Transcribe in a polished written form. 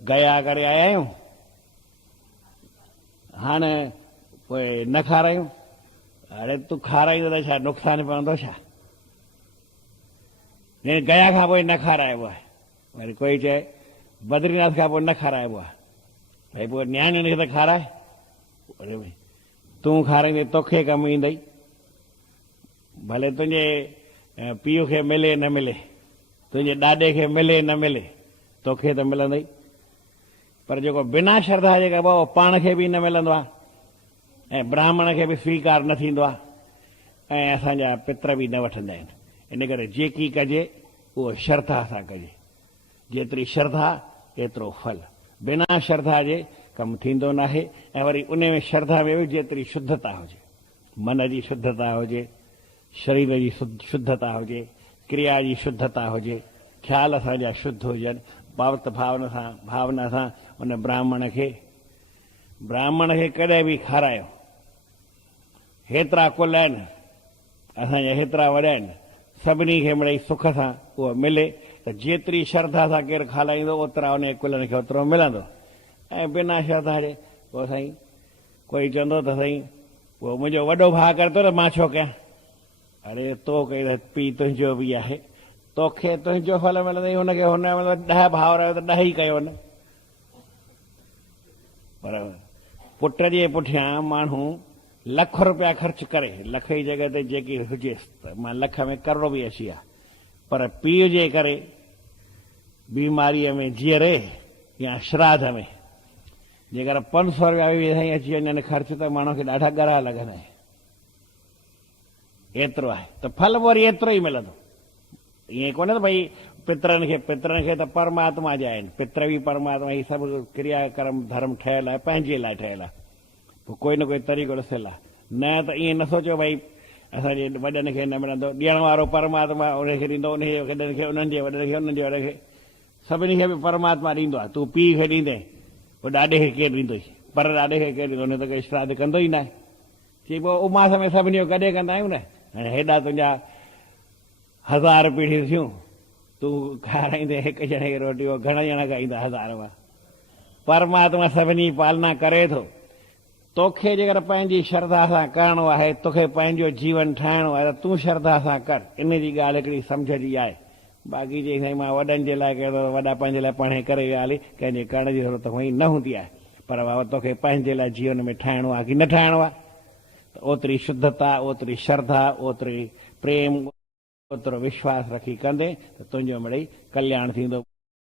गया करे आया आहियूं, हाणे पोइ न खारायूं। अरे तूं खाराईंदो त छा नुक़सानु पवंदो छा? गया खां पोइ न खाराइबो आहे। वरी कोई चए बद्रीनाथ खां पोइ न खाराइबो आहे। भई पोइ नियाणियुनि खे त खाराए। अरे भई तूं खाराईंदे तोखे कमु ईंदई, भले तुंहिंजे पीउ खे मिले न मिले, तुंहिंजे ॾाॾे खे मिले न मिले, तोखे त मिलंदई। पर जेको बिना श्रद्धा जे कबो पाण खे बि न मिलंदो आहे ऐं ब्राह्मण खे बि स्वीकार न थींदो आहे ऐं असांजा पितर बि न वठंदा आहिनि। इन करे जेकी कजे उहो श्रद्धा सां कजे। जेतिरी श्रद्धा एतिरो फल। बिना श्रद्धा जे कमु थींदो न आहे। ऐं वरी उन में श्रद्धा में बि जेतिरी शुद्धता हुजे, मन जी शुद्धता हुजे, शरीर जी शुद्धता हुजे, क्रिया जी शुद्धता हुजे, ख़्याल असांजा शुद्ध हुजनि, पवित्र भावना सां उन ब्राह्मण खे कॾहिं बि खारायो। हेतिरा कुल आहिनि असांजा, हेतिरा वॾा आहिनि, सभिनी खे मिड़ई सुख सां उहो मिले त जेतिरी श्रद्धा सां केरु खाराईंदो ओतिरा उन कुलनि खे ओतिरो मिलंदो। ऐं बिना श्रद्धा जे पोइ साईं कोई चवंदो त साईं पोइ मुंहिंजो वॾो भाउ करंदो त मां छो कयां? अरे तो कई त पीउ तुंहिंजो बि आहे, तोखे तुंहिंजो फल मिलंदई, हुनखे हुन में 10 भाउर आहियो त 10 ई कयो न। पर पुट जे पुठियां माण्हू लख रुपया ख़र्च करे, लख जी जॻह ते जेकी हुजेसि त मां लख में करोड़ बि अची आहे, पर पीउ जे करे बीमारीअ में जीअरे या श्राद्ध में जेकर 500 रुपया बि साईं अची वञनि ख़र्च त माण्हू खे ॾाढा ॻरा लॻंदा आहिनि। एतिरो आहे त फल वरी एतिरो ई मिलंदो। ईअं कोन्हे त भई पितरनि खे त परमात्मा जा आहिनि, पितर बि परमात्मा ही सभु क्रिया कर्म धर्म ठहियल आहे, पंहिंजे लाइ ठहियल आहे। पोइ कोई न कोई तरीक़ो ॾिसियल आहे। न त ईअं न सोचो भई असांजे वॾनि खे न मिलंदो, ॾियण वारो परमात्मा उनखे ॾींदो, उनजे वॾनि खे उन्हनि जे वॾनि खे उन्हनि जे वॾनि खे सभिनी खे बि परमात्मा ॾींदो आहे। तूं पीउ खे ॾींदे पोइ ॾाॾे खे केरु ॾींदुई? पर ॾाॾे खे केरु ॾींदो? हुन त कोई श्राद्ध कंदो ई न आहे। चई पोइ उमास में सभिनी जो गॾे कंदा आहियूं न। हाणे हेॾा तुंहिंजा 1000 पीढ़ियूं थियूं, तूं खाराईंदे हिकु ॼणे खे रोटी, उहो घणा ॼणा खाईंदा 1000 मां? परमात्मा सभिनी पालना करे थो। तोखे जेकर पंहिंजी श्रद्धा सां करणो आहे, तोखे पंहिंजो जीवन ठाहिणो आहे त तूं श्रद्धा सां कर। इन जी ॻाल्हि हिकिड़ी सम्झ जी आहे। बाक़ी जे साईं मां वॾनि जे लाइ कयो, वॾा पंहिंजे लाइ पढ़े करे विया हली, कंहिंजे करण जी ज़रूरत हुई न हूंदी आहे। पर बाबा तोखे पंहिंजे लाइ जीवन में ठाहिणो आहे कि न ठाहिणो आहे, त ओतिरी शुद्धता, ओतिरी श्रद्धा, ओतिरी प्रेम, ओतिरो विश्वास रखी कंदे त तुंहिंजो मिड़ई कल्याण थींदो।